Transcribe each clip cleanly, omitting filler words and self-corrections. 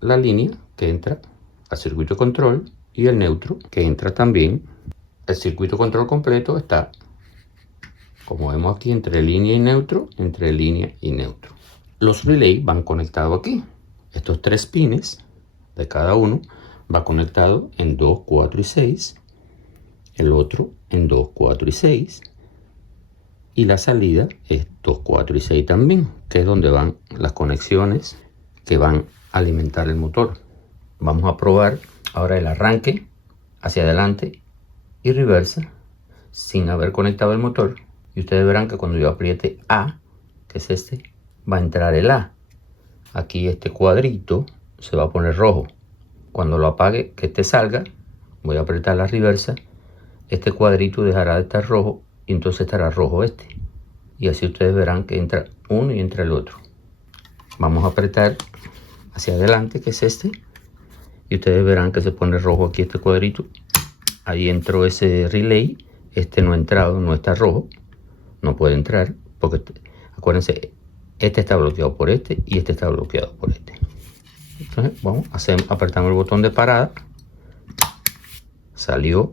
la línea que entra al circuito control y el neutro que entra también. El circuito control completo está, como vemos aquí, entre línea y neutro, entre línea y neutro. Los relays van conectados aquí. Estos 3 pines de cada uno va conectado en 2, 4 y 6. El otro en 2, 4 y 6. Y la salida es 2, 4 y 6 también, que es donde van las conexiones que van a alimentar el motor. Vamos a probar ahora el arranque hacia adelante y reversa sin haber conectado el motor. Y ustedes verán que cuando yo apriete A, que es este, va a entrar el A. Aquí este cuadrito se va a poner rojo. Cuando lo apague, que este salga, voy a apretar la reversa. Este cuadrito dejará de estar rojo y entonces estará rojo este. Y así ustedes verán que entra uno y entra el otro. Vamos a apretar hacia adelante, que es este. Y ustedes verán que se pone rojo aquí este cuadrito. Ahí entró ese relay. Este no ha entrado, no está rojo. No puede entrar porque, acuérdense, este está bloqueado por este y este está bloqueado por este. Entonces, apretamos el botón de parada. Salió.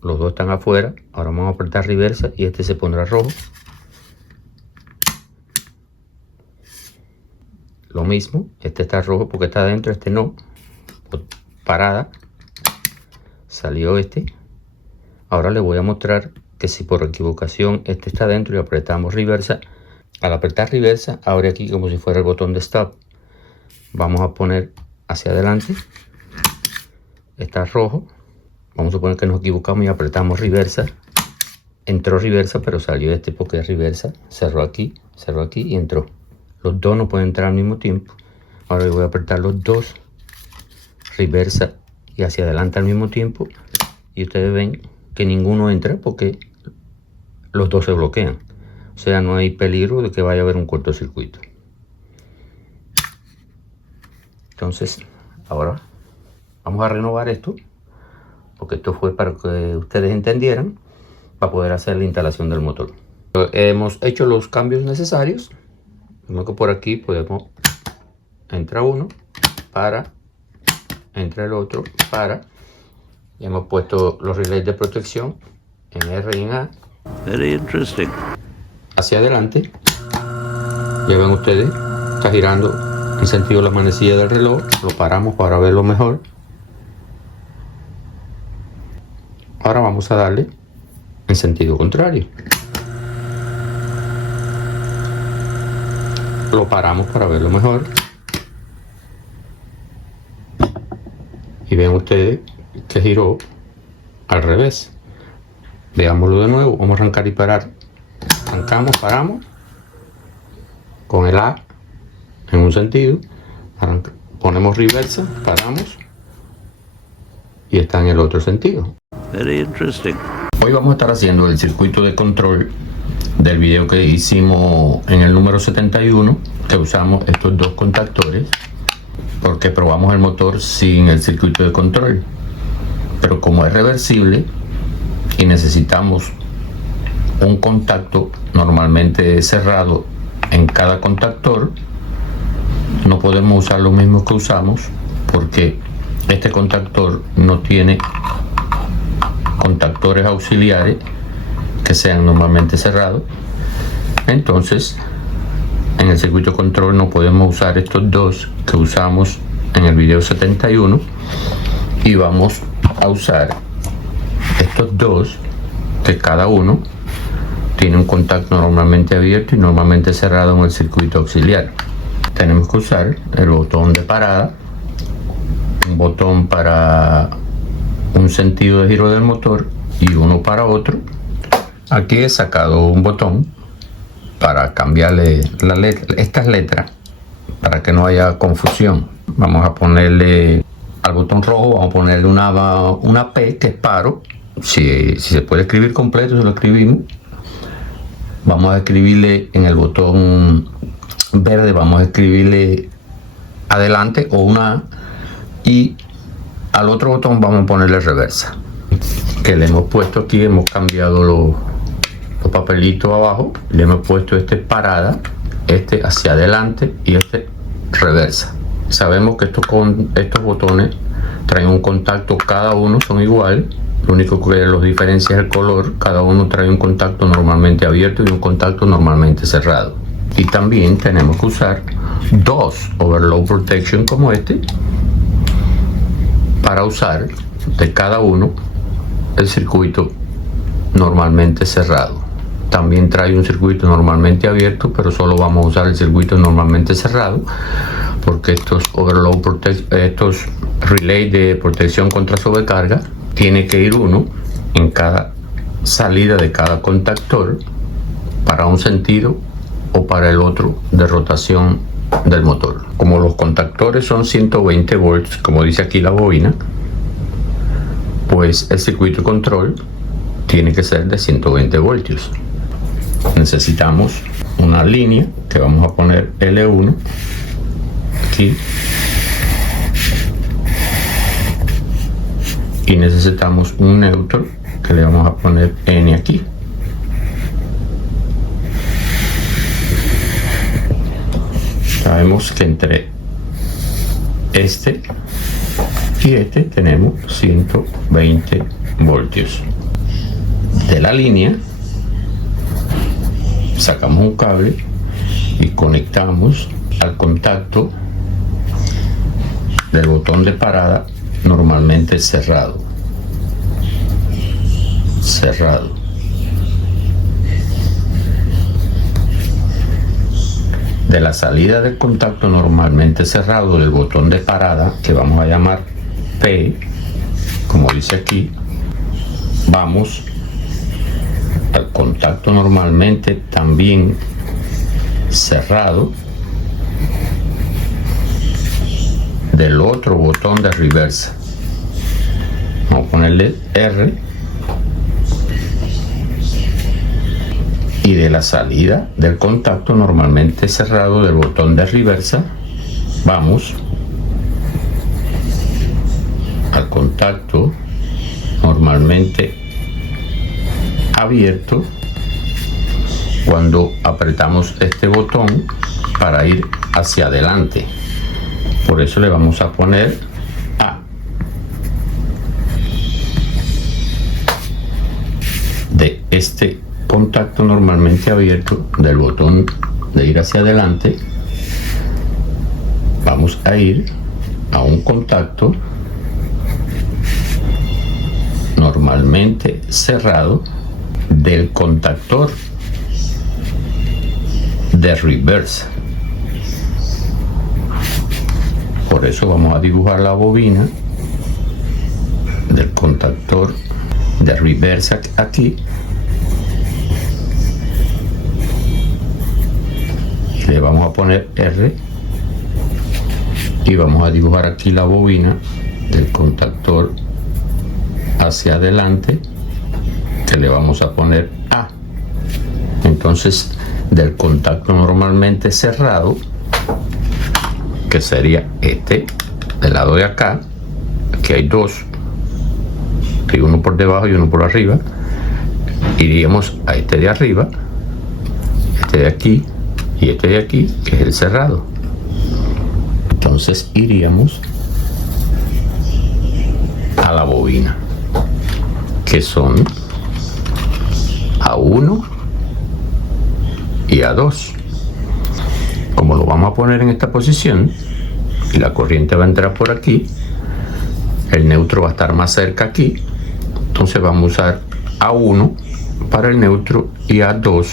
Los dos están afuera. Ahora vamos a apretar reversa y este se pondrá rojo. Lo mismo, este está rojo porque está adentro, este no. Parada. Salió este. Ahora les voy a mostrar que si por equivocación este está dentro y apretamos reversa, al apretar reversa abre aquí como si fuera el botón de stop. Vamos a poner hacia adelante. Está rojo. Vamos a suponer que nos equivocamos y apretamos reversa. Entró reversa, pero salió este porque es reversa. Cerró aquí y entró. Los dos no pueden entrar al mismo tiempo. Ahora voy a apretar los dos, reversa y hacia adelante al mismo tiempo. Y ustedes ven que ninguno entra porque los dos se bloquean. O sea, no hay peligro de que vaya a haber un cortocircuito. Entonces, ahora vamos a renovar esto, porque esto fue para que ustedes entendieran, para poder hacer la instalación del motor. Hemos hecho los cambios necesarios. Vemos que por aquí podemos, entra uno, para, entra el otro, para. Y hemos puesto los relays de protección en R y en A. Very interesting. Hacia adelante. Ya ven ustedes, está girando en sentido la manecilla del reloj. Lo paramos para verlo mejor. Ahora vamos a darle en sentido contrario. Lo paramos para verlo mejor. Y ven ustedes que giró al revés. Veámoslo de nuevo. Vamos a arrancar y parar. Arrancamos, paramos. Con el A en un sentido. Ponemos reversa, paramos. Y está en el otro sentido. Very interesting. Hoy vamos a estar haciendo el circuito de control del video que hicimos en el número 71, que usamos estos dos contactores porque probamos el motor sin el circuito de control, pero como es reversible y necesitamos un contacto normalmente cerrado en cada contactor, no podemos usar los mismos que usamos porque este contactor no tiene contactores auxiliares que sean normalmente cerrados. Entonces en el circuito control no podemos usar estos dos que usamos en el video 71 y vamos a usar estos dos que cada uno tiene un contacto normalmente abierto y normalmente cerrado en el circuito auxiliar. Tenemos que usar el botón de parada, un botón para un sentido de giro del motor y uno para otro. Aquí he sacado un botón para cambiarle estas letras para que no haya confusión. Vamos a ponerle al botón rojo, vamos a ponerle una P que es paro. Si se puede escribir completo, se lo escribimos. Vamos a escribirle en el botón verde, vamos a escribirle adelante o una A, y al otro botón vamos a ponerle reversa, que le hemos puesto aquí. Hemos cambiado los papelitos abajo, le hemos puesto este parada, este hacia adelante y este reversa. sabemos que estos botones traen un contacto, cada uno son igual, lo único que los diferencia es el color. Cada uno trae un contacto normalmente abierto y un contacto normalmente cerrado. Y también tenemos que usar dos overload protection como este para usar de cada uno el circuito normalmente cerrado. También trae un circuito normalmente abierto, pero solo vamos a usar el circuito normalmente cerrado, porque estos estos relay de protección contra sobrecarga, tiene que ir uno en cada salida de cada contactor para un sentido o para el otro de rotación del motor. Como los contactores son 120 volts, como dice aquí la bobina, pues el circuito de control tiene que ser de 120 voltios. Necesitamos una línea que vamos a poner L1 aquí, y necesitamos un neutro que le vamos a poner N aquí. Sabemos que entre este y este tenemos 120 voltios. De la línea sacamos un cable y conectamos al contacto del botón de parada normalmente cerrado. De la salida del contacto normalmente cerrado del botón de parada, que vamos a llamar P, como dice aquí, vamos al contacto normalmente también cerrado del otro botón de reversa. Vamos a ponerle R, y de la salida del contacto normalmente cerrado del botón de reversa vamos al contacto normalmente abierto cuando apretamos este botón para ir hacia adelante. Por eso le vamos a poner A. De este contacto normalmente abierto del botón de ir hacia adelante, vamos a ir a un contacto normalmente cerrado del contactor de reversa. Por eso vamos a dibujar la bobina del contactor de reversa aquí, y le vamos a poner R, y vamos a dibujar aquí la bobina del contactor hacia adelante, que le vamos a poner A. Entonces, del contacto normalmente cerrado, que sería este del lado de acá, aquí hay dos, hay uno por debajo y uno por arriba, iríamos a este de arriba, este de aquí y este de aquí, que es el cerrado. Entonces iríamos a la bobina, que son A1 y A2. Como lo vamos a poner en esta posición y la corriente va a entrar por aquí, el neutro va a estar más cerca aquí, entonces vamos a usar A1 para el neutro y A2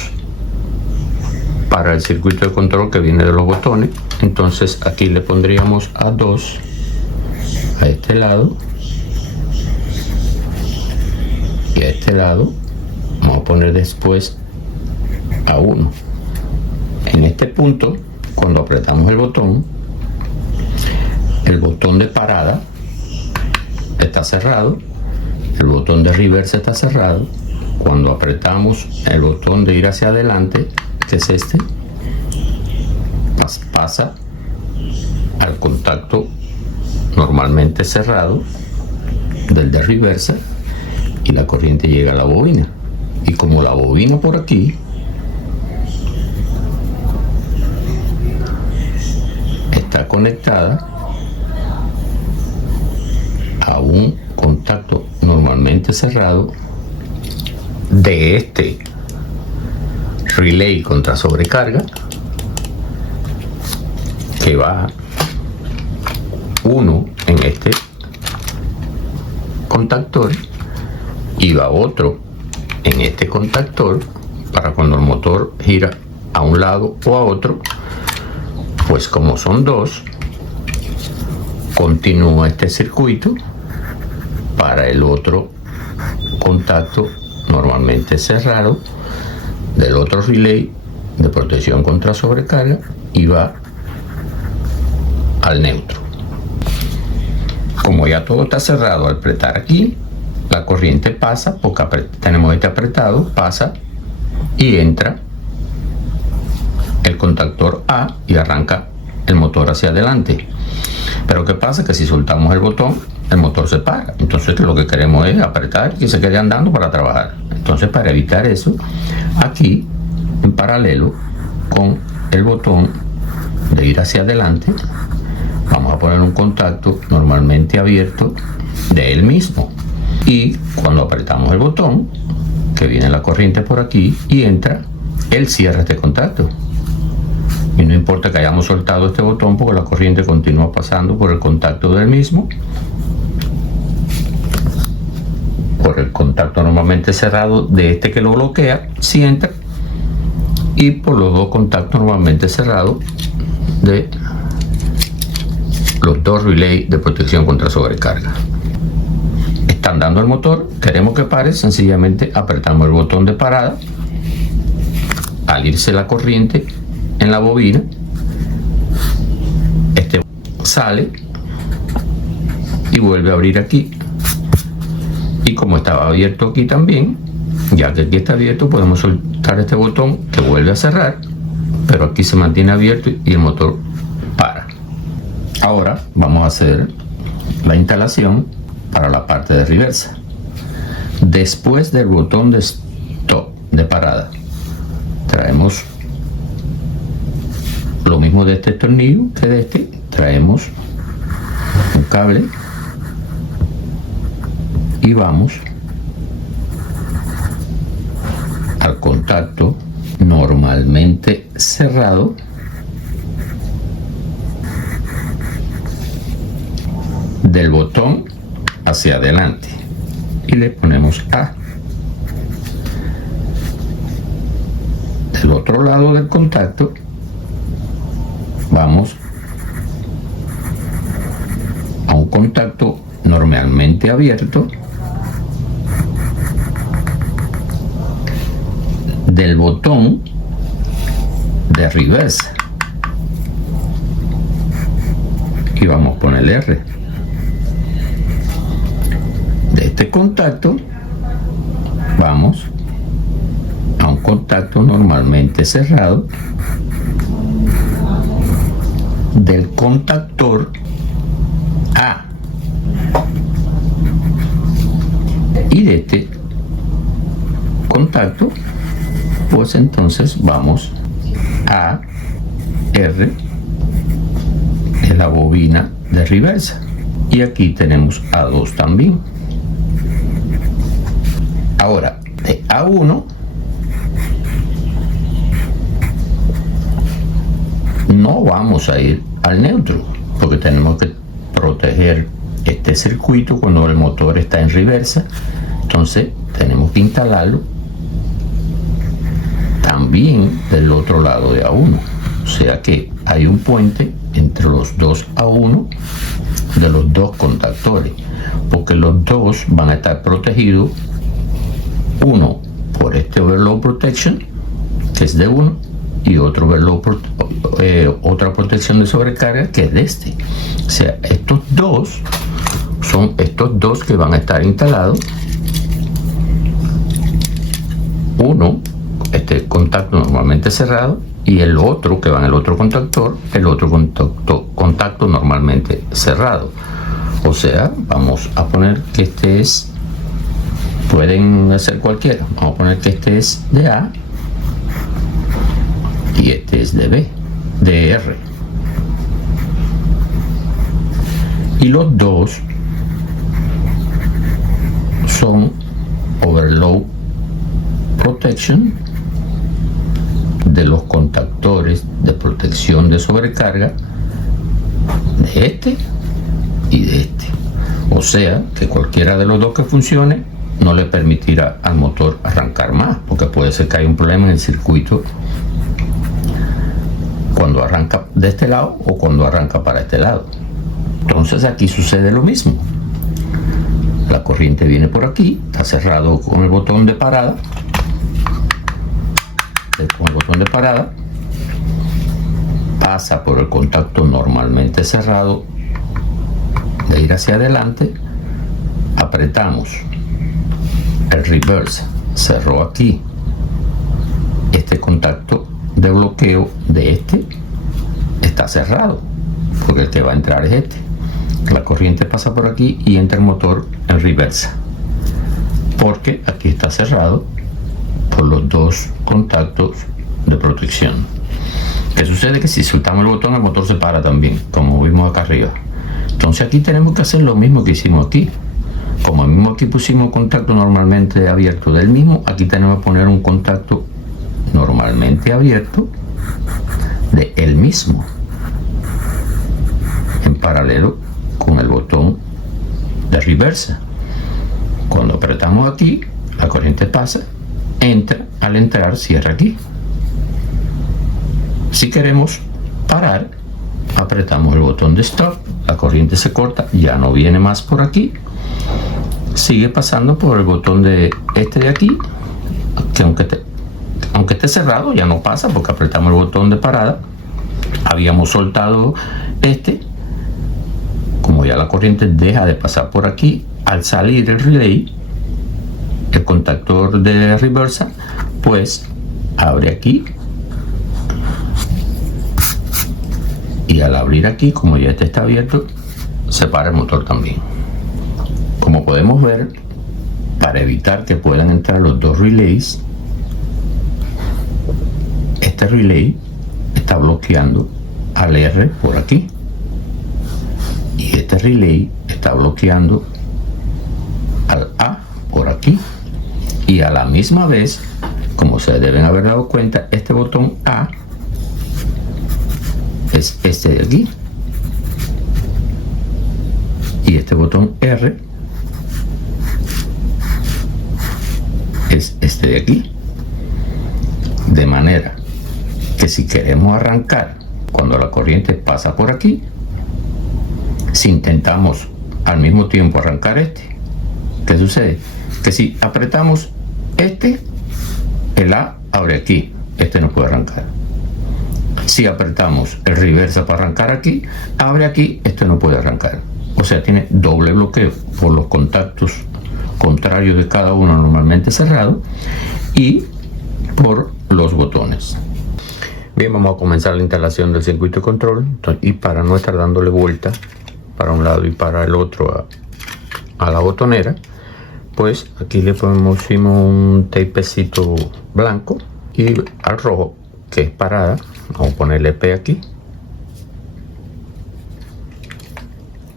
para el circuito de control que viene de los botones. Entonces aquí le pondríamos A2 a este lado, y a este lado vamos a poner después A1. En este punto, cuando apretamos el botón de parada está cerrado, el botón de reversa está cerrado. Cuando apretamos el botón de ir hacia adelante, que es este, pasa al contacto normalmente cerrado del de reversa, y la corriente llega a la bobina. Y como la bobina por aquí está está conectada a un contacto normalmente cerrado de este relay contra sobrecarga, que va uno en este contactor y va otro en este contactor, para cuando el motor gira a un lado o a otro, pues como son dos, continúa este circuito para el otro contacto normalmente cerrado del otro relay de protección contra sobrecarga y va al neutro. Como ya todo está cerrado, al apretar aquí, la corriente pasa, porque tenemos este apretado, pasa y entra el contactor A y arranca el motor hacia adelante. Pero ¿qué pasa? Que si soltamos el botón, el motor se para. Entonces lo que queremos es apretar y que se quede andando para trabajar. Entonces, para evitar eso, aquí en paralelo con el botón de ir hacia adelante, vamos a poner un contacto normalmente abierto de él mismo, y cuando apretamos el botón, que viene la corriente por aquí y entra, él cierra este contacto. Y no importa que hayamos soltado este botón, porque la corriente continúa pasando por el contacto del mismo, por el contacto normalmente cerrado de este que lo bloquea, si entra, y por los dos contactos normalmente cerrados de los dos relays de protección contra sobrecarga. Están dando el motor, queremos que pare, sencillamente apretamos el botón de parada. Al irse la corriente en la bobina, este sale y vuelve a abrir aquí, y como estaba abierto aquí también, ya que aquí está abierto, podemos soltar este botón que vuelve a cerrar, pero aquí se mantiene abierto y el motor para. Ahora vamos a hacer la instalación para la parte de reversa. Después del botón de stop, de parada, traemos lo mismo de este tornillo que de este, traemos un cable y vamos al contacto normalmente cerrado del botón hacia adelante y le ponemos A. Del otro lado del contacto vamos a un contacto normalmente abierto del botón de reversa y vamos a poner R. De este contacto vamos a un contacto normalmente cerrado del contactor A, y de este contacto pues entonces vamos a R en la bobina de reversa, y aquí tenemos A2 también. Ahora de A1 no vamos a ir al neutro, porque tenemos que proteger este circuito cuando el motor está en reversa. Entonces tenemos que instalarlo también del otro lado de A1, o sea que hay un puente entre los dos A1 de los dos contactores, porque los dos van a estar protegidos, uno por este overload protection que es de uno, y otro otra protección de sobrecarga que es de este. O sea, estos dos son estos dos que van a estar instalados, uno este contacto normalmente cerrado y el otro que va en el otro contactor, el otro contacto normalmente cerrado. O sea, vamos a poner que este es, pueden hacer cualquiera, vamos a poner que este es de A y este es de B, de R. y los dos son overload protection de los contactores de protección de sobrecarga de este y de este. O sea que cualquiera de los dos que funcione no le permitirá al motor arrancar más, porque puede ser que haya un problema en el circuito cuando arranca de este lado o cuando arranca para este lado. Entonces aquí sucede lo mismo. La corriente viene por aquí, está cerrado con el botón de parada. Con el botón de parada pasa por el contacto normalmente cerrado de ir hacia adelante, apretamos el reverse, cerró aquí, este contacto de bloqueo de este está cerrado porque el que va a entrar es este. La corriente pasa por aquí y entra el motor en reversa porque aquí está cerrado por los dos contactos de protección. ¿Qué sucede? Que si soltamos el botón, el motor se para también, como vimos acá arriba. Entonces aquí tenemos que hacer lo mismo que hicimos aquí. Como mismo aquí pusimos contacto normalmente abierto del mismo, aquí tenemos que poner un contacto normalmente abierto de el mismo, en paralelo con el botón de reversa. Cuando apretamos aquí, la corriente pasa, entra, al entrar cierra aquí. Si queremos parar, apretamos el botón de stop, la corriente se corta, ya no viene más por aquí, sigue pasando por el botón de este de aquí, que aunque esté cerrado ya no pasa porque apretamos el botón de parada. Habíamos soltado este, como ya la corriente deja de pasar por aquí, al salir el relay, el contactor de reversa, pues abre aquí, y al abrir aquí, como ya este está abierto, se para el motor también. Como podemos ver, para evitar que puedan entrar los dos relays, este relay está bloqueando al R por aquí y este relay está bloqueando al A por aquí, y a la misma vez, como se deben haber dado cuenta, este botón A es este de aquí y este botón R es este de aquí, de manera que si queremos arrancar cuando la corriente pasa por aquí, si intentamos al mismo tiempo arrancar este, ¿qué sucede? Que si apretamos este, el A abre aquí, este no puede arrancar. Si apretamos el reversa para arrancar aquí, abre aquí, este no puede arrancar. O sea, tiene doble bloqueo por los contactos contrarios de cada uno normalmente cerrado y por los botones. Bien, vamos a comenzar la instalación del circuito de control, y para no estar dándole vuelta para un lado y para el otro a la botonera, pues aquí le pusimos un tapecito blanco, y al rojo, que es parada, vamos a ponerle P aquí,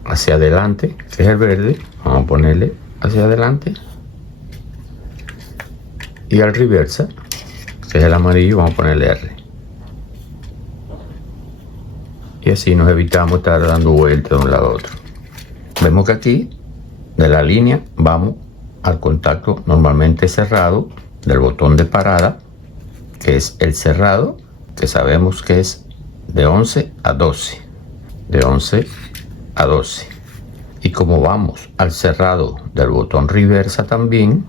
hacia adelante, que es el verde, vamos a ponerle hacia adelante, y al reversa, que es el amarillo, vamos a ponerle R. Y así nos evitamos estar dando vueltas de un lado a otro. Vemos que aquí, de la línea, vamos al contacto normalmente cerrado del botón de parada, que es el cerrado, que sabemos que es de 11 a 12. De 11 a 12. Y como vamos al cerrado del botón reversa también,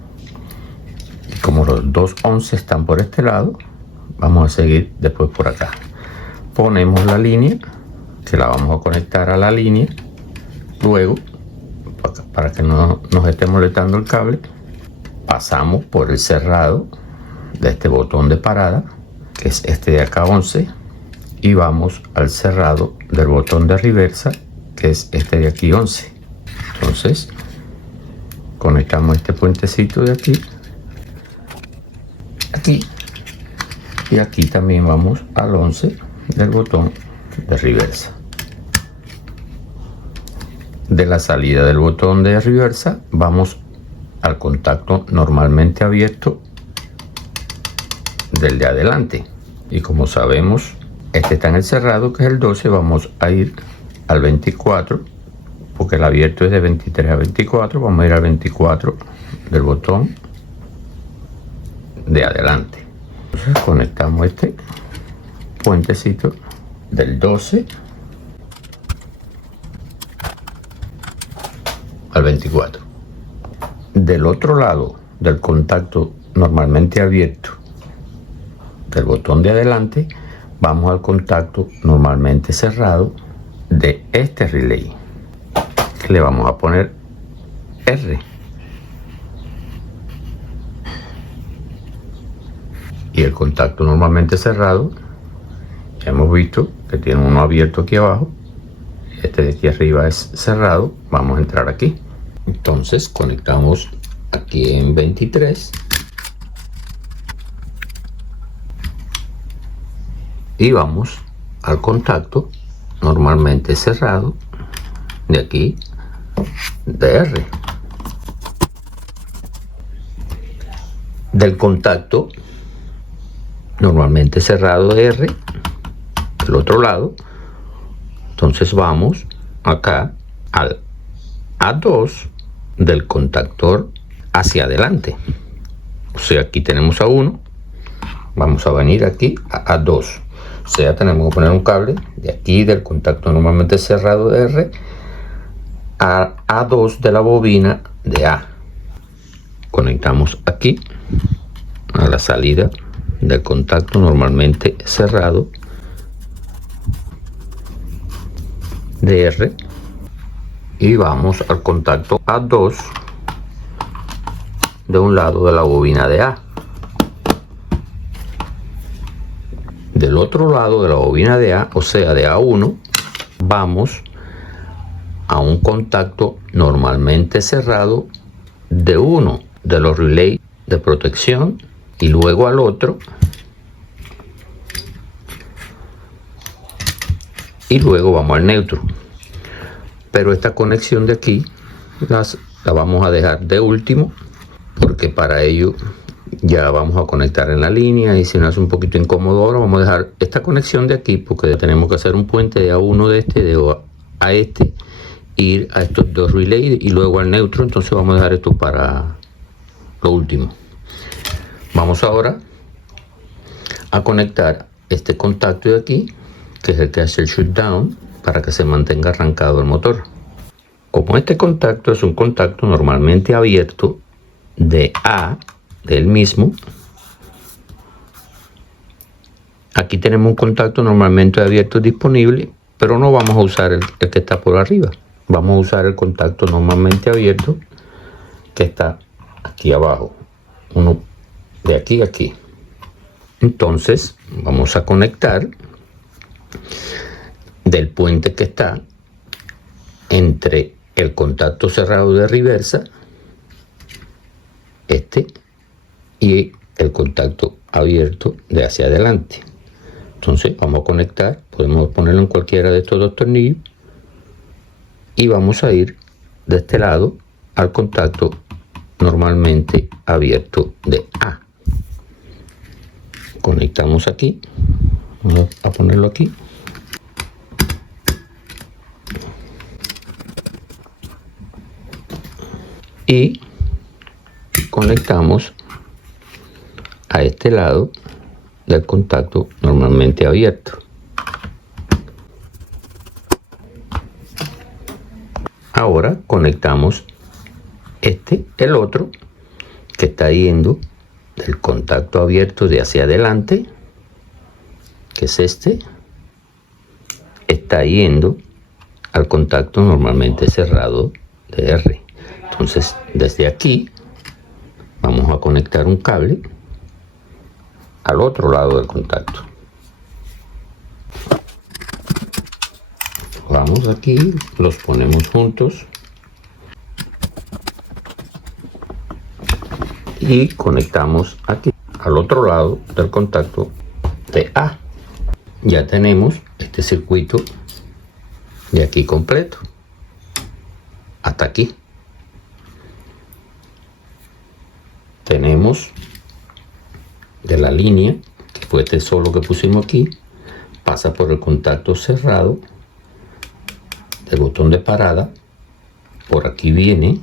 y como los dos 11 están por este lado, vamos a seguir después por acá. Ponemos la línea, que la vamos a conectar a la línea. Luego, para que no nos esté molestando el cable, pasamos por el cerrado de este botón de parada, que es este de acá 11, y vamos al cerrado del botón de reversa, que es este de aquí 11. Entonces conectamos este puentecito de aquí, y aquí también vamos al 11 del botón de reversa. de la salida del botón de reversa vamos al contacto normalmente abierto del de adelante, y como sabemos este está en el cerrado, que es el 12, vamos a ir al 24, porque el abierto es de 23 a 24, vamos a ir al 24 del botón de adelante. Entonces conectamos este puentecito del 12 al 24. Del otro lado del contacto normalmente abierto del botón de adelante vamos al contacto normalmente cerrado de este relay, que le vamos a poner R, y el contacto normalmente cerrado ya hemos visto que tiene uno abierto aquí abajo, este de aquí arriba es cerrado. Vamos a entrar aquí, entonces conectamos aquí en 23 y vamos al contacto normalmente cerrado de aquí de R. Del contacto normalmente cerrado de R del otro lado, entonces vamos acá al A2 del contactor hacia adelante. O sea, aquí tenemos A1, vamos a venir aquí a A2. O sea, tenemos que poner un cable de aquí del contacto normalmente cerrado de R a A2 de la bobina de A. Conectamos aquí a la salida del contacto normalmente cerrado de R y vamos al contacto A2 de un lado de la bobina de A. Del otro lado de la bobina de A, o sea de A1, vamos a un contacto normalmente cerrado de uno de los relays de protección y luego al otro, y luego vamos al neutro. Pero esta conexión de aquí la vamos a dejar de último, porque para ello ya vamos a conectar en la línea y si nos hace un poquito incómodo ahora, vamos a dejar esta conexión de aquí, porque tenemos que hacer un puente de A1 de este, de a este, ir a estos dos relays y luego al neutro. Entonces vamos a dejar esto para lo último. Vamos ahora a conectar este contacto de aquí, que es el que hace el shutdown, para que se mantenga arrancado el motor. Como este contacto es un contacto normalmente abierto de A del mismo, aquí tenemos un contacto normalmente abierto disponible, pero no vamos a usar el que está por arriba. Vamos a usar el contacto normalmente abierto que está aquí abajo, uno de aquí a aquí. Entonces vamos a conectar del puente que está entre el contacto cerrado de reversa, este, y el contacto abierto de hacia adelante. Entonces vamos a conectar, podemos ponerlo en cualquiera de estos dos tornillos y vamos a ir de este lado al contacto normalmente abierto de A. Conectamos aquí, vamos a ponerlo aquí y conectamos a este lado del contacto normalmente abierto. Ahora conectamos el otro que está yendo del contacto abierto de hacia adelante, que es este, está yendo al contacto normalmente cerrado de R. Entonces desde aquí vamos a conectar un cable al otro lado del contacto. Vamos aquí, los ponemos juntos y conectamos aquí al otro lado del contacto de A. Ya tenemos este circuito de aquí completo. hasta aquí. Tenemos de la línea, que fue este solo que pusimos aquí, pasa por el contacto cerrado del botón de parada, por aquí viene,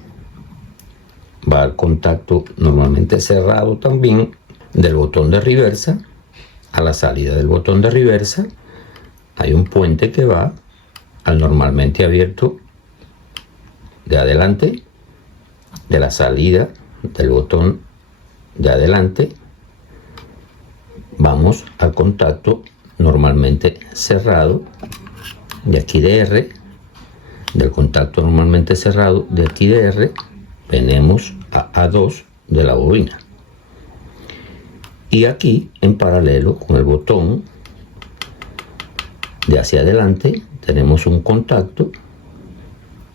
va al contacto normalmente cerrado también del botón de reversa. A la salida del botón de reversa hay un puente que va al normalmente abierto de adelante, de la salida del botón de adelante vamos al contacto normalmente cerrado de aquí de R, del contacto normalmente cerrado de aquí de R venimos a A2 de la bobina, y aquí en paralelo con el botón de hacia adelante tenemos un contacto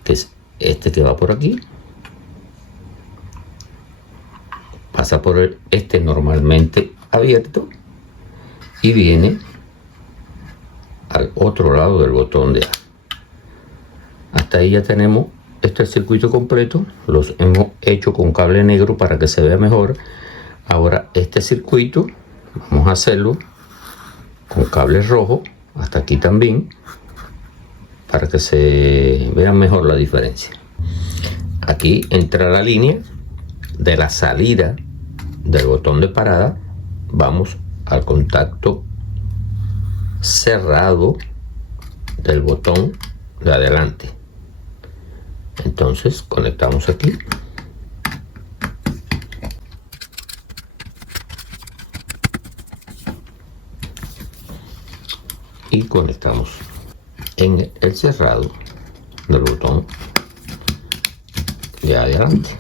que es este que va por aquí, pasa por este normalmente abierto y viene al otro lado del botón de A. Hasta ahí ya tenemos este circuito completo. Los hemos hecho con cable negro para que se vea mejor. Ahora este circuito vamos a hacerlo con cable rojo hasta aquí también, para que se vea mejor la diferencia. Aquí entra la línea de la salida del botón de parada, vamos al contacto cerrado del botón de adelante. Entonces conectamos aquí y conectamos en el cerrado del botón de adelante.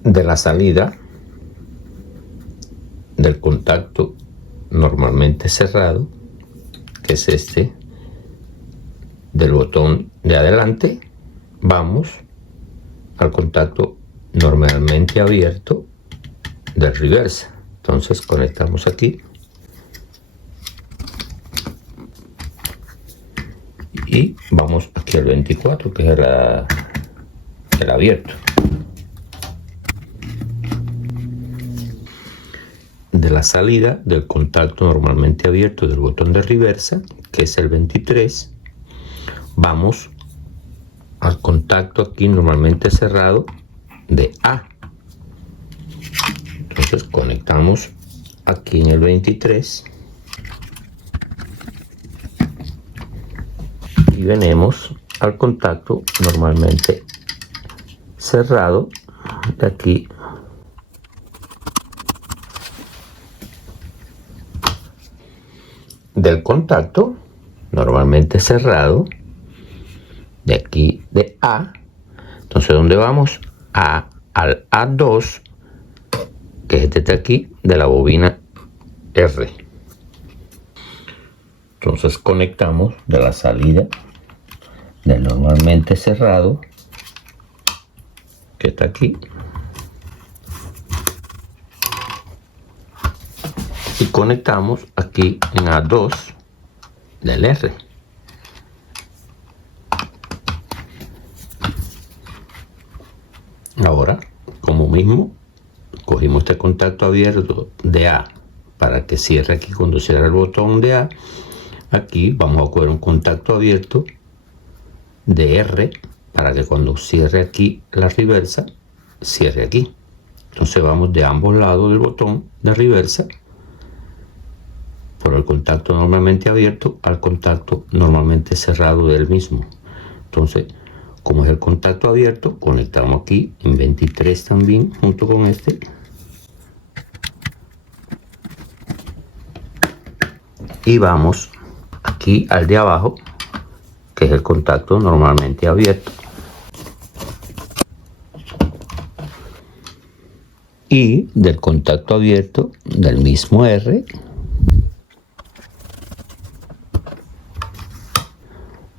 De la salida del contacto normalmente cerrado, que es este del botón de adelante, vamos al contacto normalmente abierto del reversa. Entonces conectamos aquí y vamos aquí al 24, que es el abierto. De la salida del contacto normalmente abierto del botón de reversa, que es el 23, vamos al contacto aquí normalmente cerrado de A. Entonces conectamos aquí en el 23 y venimos al contacto normalmente cerrado de aquí del contacto normalmente cerrado de aquí de A. Entonces, ¿dónde vamos? Al A2, que es este de aquí de la bobina R. Entonces conectamos de la salida del normalmente cerrado, que está aquí, y conectamos aquí en A2 del R. Ahora, como mismo, cogimos este contacto abierto de A para que cierre aquí cuando cierre el botón de A. Aquí vamos a coger un contacto abierto de R para que cuando cierre aquí la reversa, cierre aquí. Entonces vamos de ambos lados del botón de reversa por el contacto normalmente abierto al contacto normalmente cerrado del mismo. Entonces, como es el contacto abierto, conectamos aquí en 23 también junto con este, y vamos aquí al de abajo, que es el contacto normalmente abierto, y del contacto abierto del mismo R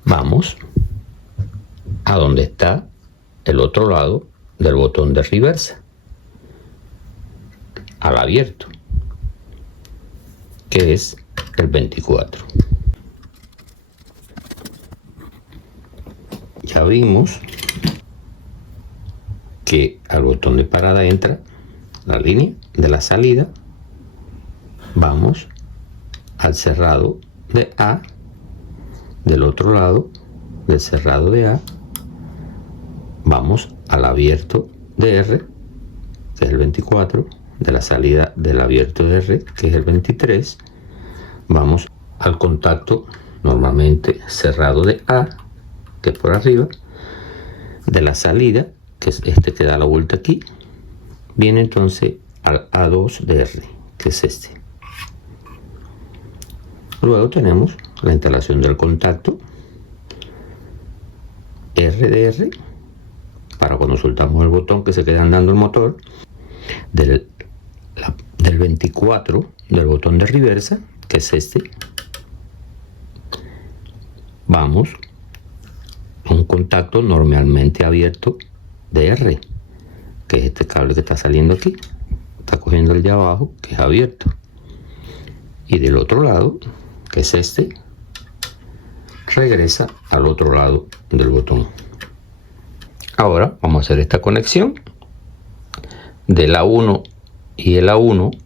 vamos a donde está el otro lado del botón de reversa, al abierto. que es el 24. Ya vimos que al botón de parada entra la línea de la salida. Vamos al cerrado de A. Del otro lado del cerrado de A vamos al abierto de R, que es el 24. De la salida del abierto de R, que es el 23, vamos al contacto normalmente cerrado de A, que es por arriba. De la salida, que es este que da la vuelta aquí, viene entonces al A2 de R, que es este. Luego tenemos la instalación del contacto R de R, para cuando soltamos el botón que se quede andando el motor. Del 24 del botón de reversa, que es este, vamos a un contacto normalmente abierto de R, que es este cable que está saliendo aquí, está cogiendo el de abajo, que es abierto. Y del otro lado, que es este, regresa al otro lado del botón. Ahora vamos a hacer esta conexión del A1 y el A1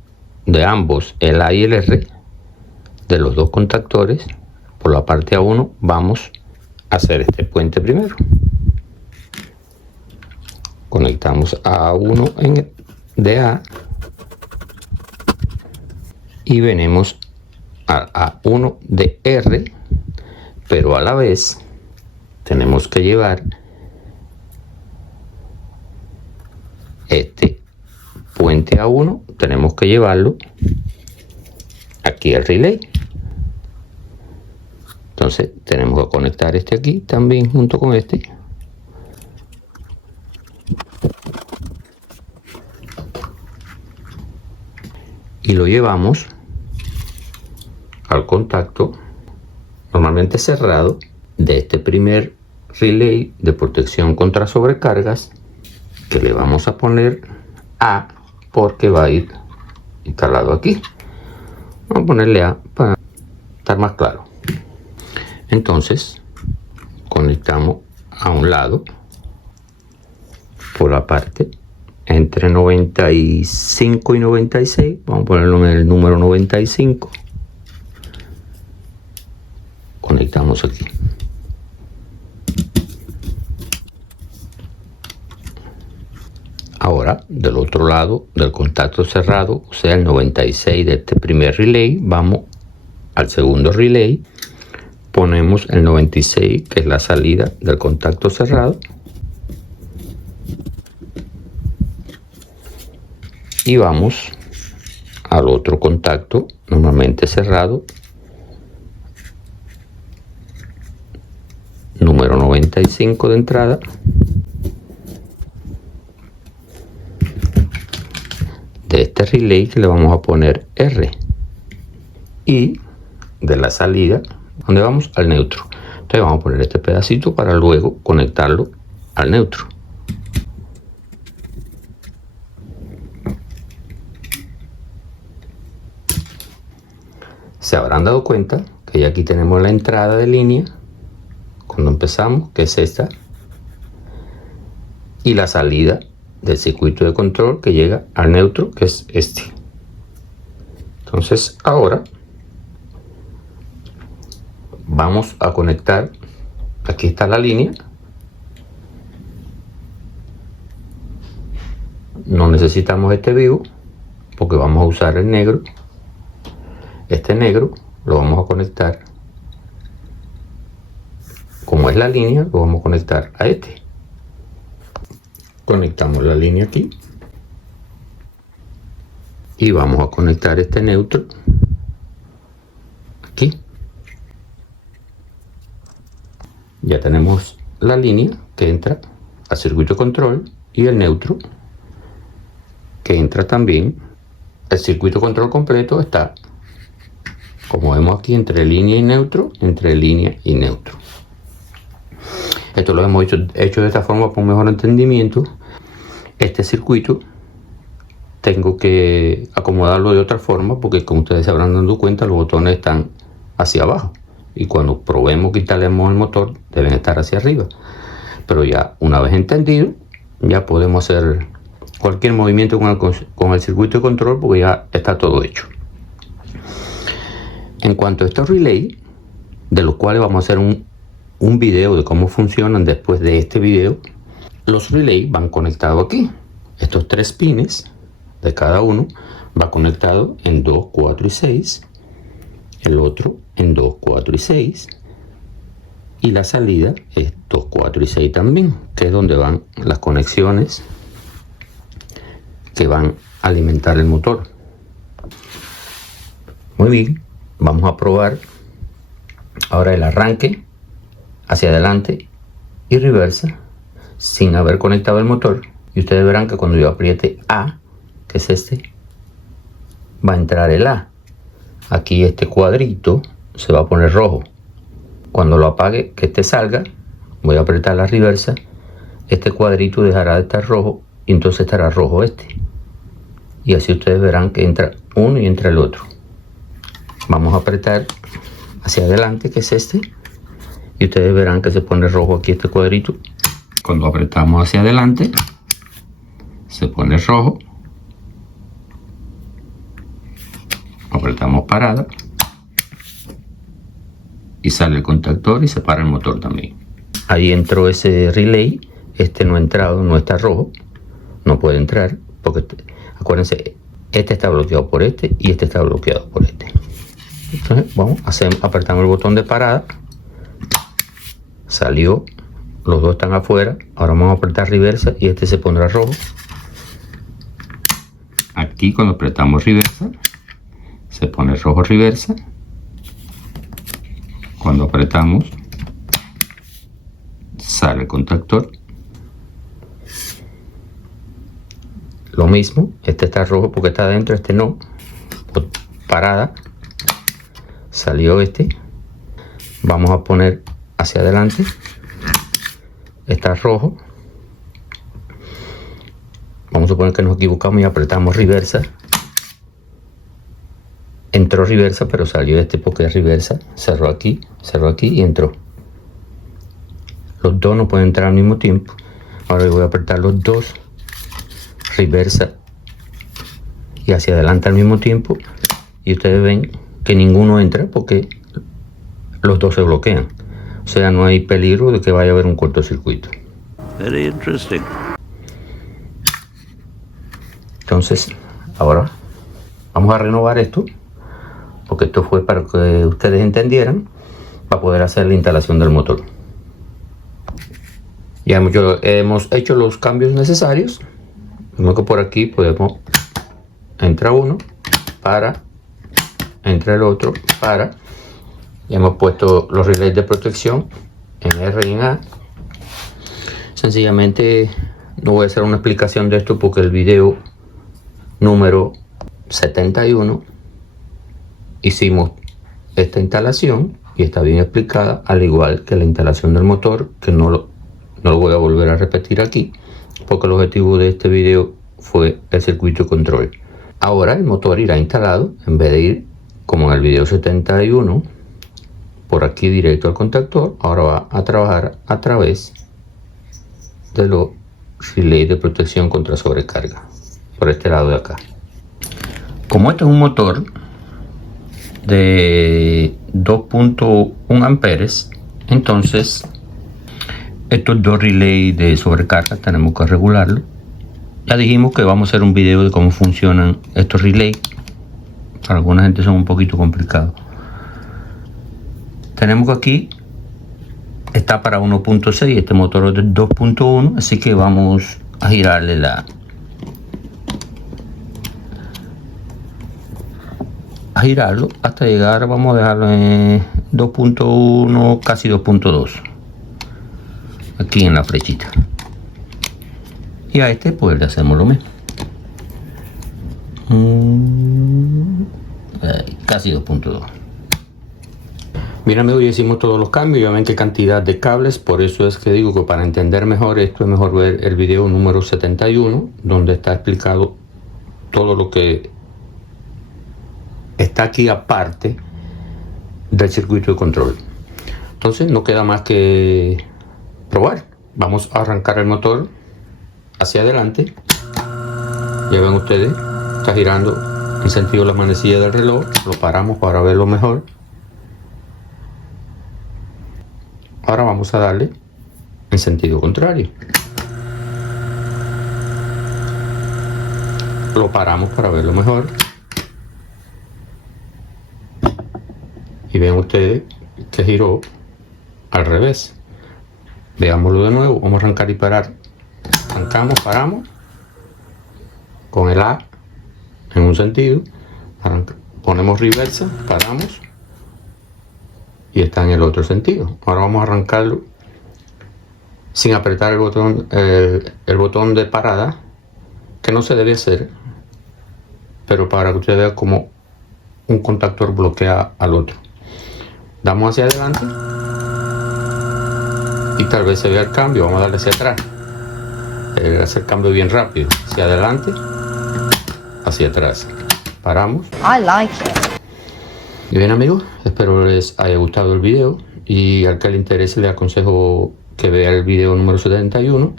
de ambos, el A y el R, de los dos contactores. Por la parte A1 vamos a hacer este puente primero. Conectamos a A1 de A y venimos a A1 de R, pero a la vez tenemos que llevar este puente A1, tenemos que llevarlo aquí al relay. Entonces tenemos que conectar este aquí también junto con este. Y lo llevamos al contacto normalmente cerrado de este primer relay de protección contra sobrecargas, que le vamos a poner A porque va a ir instalado aquí. Vamos a ponerle A para estar más claro. Entonces conectamos a un lado por la parte entre 95 y 96, vamos a ponerlo en el número 95. Conectamos aquí. Ahora, del otro lado del contacto cerrado, o sea el 96 de este primer relay, vamos al segundo relay, ponemos el 96, que es la salida del contacto cerrado, y vamos al otro contacto normalmente cerrado, número 95 de entrada, de este relay, que le vamos a poner R, y de la salida donde vamos al neutro. Entonces vamos a poner este pedacito para luego conectarlo al neutro. Se habrán dado cuenta que ya aquí tenemos la entrada de línea cuando empezamos, que es esta, y la salida del circuito de control que llega al neutro, que es este. Entonces ahora vamos a conectar, aquí está la línea, no necesitamos este vivo porque vamos a usar el negro. Este negro lo vamos a conectar, como es la línea, lo vamos a conectar a este. Conectamos la línea aquí y vamos a conectar este neutro aquí. Ya tenemos la línea que entra al circuito de control y el neutro que entra también. El circuito de control completo está, como vemos aquí, entre línea y neutro, entre línea y neutro. Esto lo hemos hecho de esta forma para un mejor entendimiento. Este circuito tengo que acomodarlo de otra forma, porque como ustedes se habrán dado cuenta, los botones están hacia abajo, y cuando probemos que instalemos el motor deben estar hacia arriba. Pero ya una vez entendido, ya podemos hacer cualquier movimiento con el circuito de control, porque ya está todo hecho. En cuanto a estos relays, de los cuales vamos a hacer un video de cómo funcionan después de este video, los relays van conectados aquí. Estos 3 pines de cada uno va conectado en 2, 4 y 6, el otro en 2, 4 y 6, y la salida es 2, 4 y 6 también, que es donde van las conexiones que van a alimentar el motor. Muy bien, vamos a probar ahora el arranque hacia adelante y reversa sin haber conectado el motor, y ustedes verán que cuando yo apriete A, que es este, va a entrar el A. Aquí este cuadrito se va a poner rojo. Cuando lo apague, que este salga, voy a apretar la reversa, este cuadrito dejará de estar rojo y entonces estará rojo este, y así ustedes verán que entra uno y entra el otro. Vamos a apretar hacia adelante, que es este, y ustedes verán que se pone rojo aquí este cuadrito. Cuando apretamos hacia adelante se pone rojo, apretamos parada y sale el contactor y se para el motor también. Ahí entró ese relay, este no ha entrado, no está rojo, no puede entrar porque acuérdense, este está bloqueado por este y este está bloqueado por este. Entonces apretamos el botón de parada, salió, los dos están afuera. Ahora vamos a apretar reversa y este se pondrá rojo. Aquí cuando apretamos reversa se pone rojo reversa. Cuando apretamos sale el contactor. Lo mismo, este está rojo porque está adentro, este no. Parada, salió este. Vamos a poner hacia adelante, está rojo. Vamos a suponer que nos equivocamos y apretamos reversa. Entró reversa, pero salió este porque es reversa. Cerró aquí y entró. Los dos no pueden entrar al mismo tiempo. Ahora yo voy a apretar los dos, reversa y hacia adelante al mismo tiempo, y ustedes ven que ninguno entra porque los dos se bloquean. O sea, no hay peligro de que vaya a haber un cortocircuito. Very interesting. Entonces, ahora vamos a renovar esto, porque esto fue para que ustedes entendieran, para poder hacer la instalación del motor. Ya hemos hecho los cambios necesarios. Vemos que por aquí podemos, entra uno, para, entra el otro, para. Ya hemos puesto los relays de protección en R y en A. Sencillamente no voy a hacer una explicación de esto porque el video número 71 hicimos esta instalación y está bien explicada, al igual que la instalación del motor, que no lo voy a volver a repetir aquí porque el objetivo de este video fue el circuito de control. Ahora el motor irá instalado, en vez de ir como en el video 71 por aquí directo al contactor, ahora va a trabajar a través de los relays de protección contra sobrecarga por este lado de acá. Como este es un motor de 2.1 amperes, entonces estos dos relays de sobrecarga tenemos que regularlo. Ya dijimos que vamos a hacer un video de cómo funcionan estos relays. Para alguna gente son un poquito complicados. Tenemos que aquí está para 1.6, este motor es de 2.1, así que vamos a girarle girarlo hasta llegar, vamos a dejarlo en 2.1, casi 2.2, aquí en la flechita, y a este pues le hacemos lo mismo, casi 2.2. Bien amigos, ya hicimos todos los cambios, ya ven qué cantidad de cables, por eso es que digo que para entender mejor esto es mejor ver el video número 71, donde está explicado todo lo que está aquí aparte del circuito de control. Entonces no queda más que probar. Vamos a arrancar el motor hacia adelante. Ya ven ustedes, está girando en sentido la manecilla del reloj. Lo paramos para verlo mejor. Ahora vamos a darle en sentido contrario. Lo paramos para verlo mejor. Y ven ustedes que giró al revés. Veámoslo de nuevo. Vamos a arrancar y parar. Arrancamos, paramos. Con el A en un sentido. Ponemos reversa, paramos. Y está en el otro sentido. Ahora vamos a arrancarlo sin apretar el botón de parada, que no se debe hacer, pero para que usted vea cómo un contactor bloquea al otro. Damos hacia adelante y tal vez se vea el cambio. Vamos a darle hacia atrás. Hacer el cambio bien rápido. Hacia adelante, hacia atrás. Paramos. I like it. Y bien, amigos, espero les haya gustado el video, y al que le interese le aconsejo que vea el video número 71.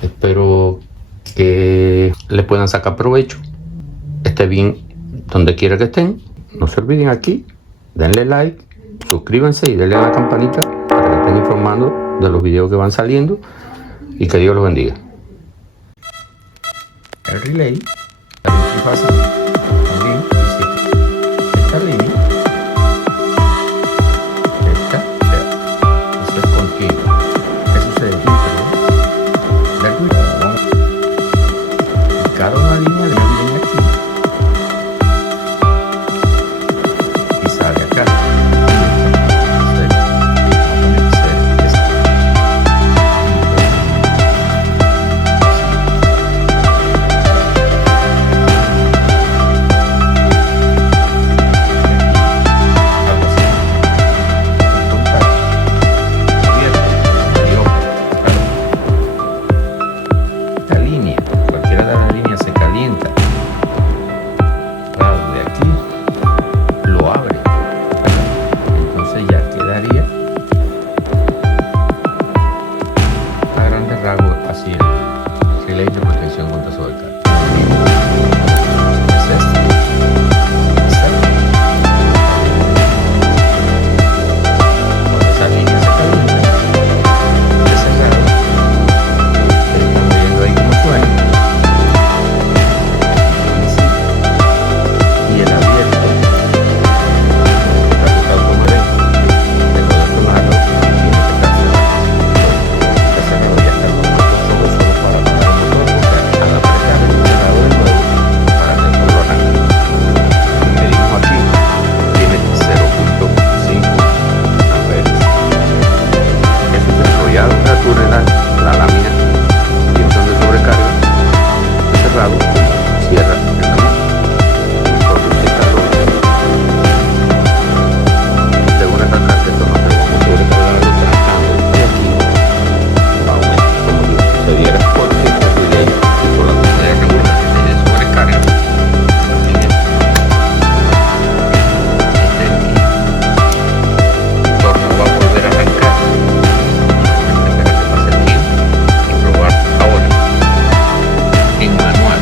Espero que le puedan sacar provecho. Esté bien donde quiera que estén. No se olviden aquí, denle like, suscríbanse y denle a la campanita para que estén informando de los videos que van saliendo, y que Dios los bendiga. El relay es muy fácil. También visita esta línea. Eso es contigo. Eso se dentro del reloj. Cada una línea de aquí y sale acá. Así el relay de protección contra sobrecarga. Cuando esa línea se calienta, es cerrado. Estamos viendo ahí cómo suena. Y el abierto, está tocado como ven. De todo otro lado, tiene que estar cerrado. Está cerrado, ya está como la lámina y un de sobrecarga cerrado, cierra el canal y produce calor. Según recalcar que esto no tenemos sobrecargado, trabajando y aquí va a aumentar, como digo, se diera porque el relay y por la cosa de regular de sobrecarga torno va a volver a arrancar. En manual,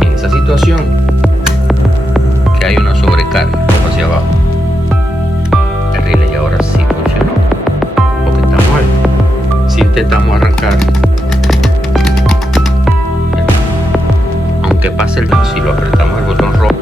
en esa situación que hay una sobrecarga hacia abajo, el relay ahora sí funcionó porque está mal. Si intentamos arrancar, aunque pase si lo apretamos el botón rojo,